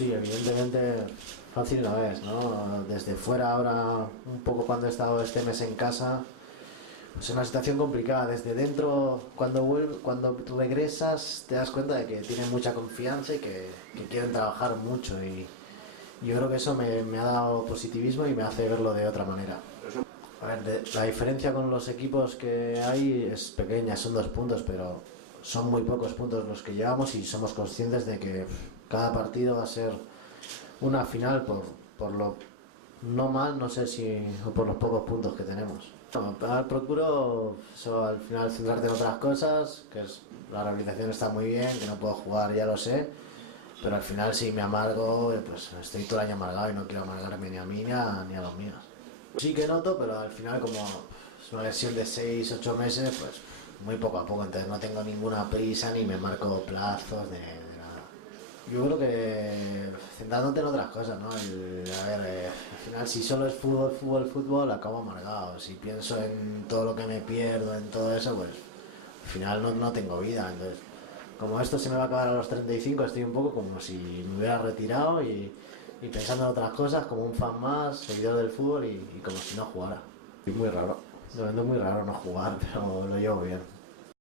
Sí, evidentemente fácil no es, ¿no? Desde fuera ahora, un poco cuando he estado este mes en casa, pues es una situación complicada. Desde dentro, cuando tú regresas, te das cuenta de que tienen mucha confianza y que quieren trabajar mucho. Y yo creo que eso me ha dado positivismo y me hace verlo de otra manera. A ver, la diferencia con los equipos que hay es pequeña, son 2 puntos, pero son muy pocos puntos los que llevamos y somos conscientes de que cada partido va a ser una final por lo no mal, no sé si o por los pocos puntos que tenemos. Procuro eso, al final centrarte en otras cosas, que es la rehabilitación está muy bien, que no puedo jugar, ya lo sé, pero al final si me amargo, pues estoy todo el año amargado y no quiero amargarme ni a mí ni a los míos. Sí que noto, pero al final como es una lesión de 6 u 8 meses, pues muy poco a poco, entonces no tengo ninguna prisa ni me marco plazos de nada. Yo creo que centrándote en otras cosas, ¿no? Al final si solo es fútbol, fútbol, fútbol, acabo amargado. Si pienso en todo lo que me pierdo, en todo eso, pues al final no tengo vida. Entonces, como esto se me va a acabar a los 35, estoy un poco como si me hubiera retirado y pensando en otras cosas, como un fan más, seguidor del fútbol y como si no jugara. Es muy raro, de momento es muy raro no jugar, pero lo llevo bien.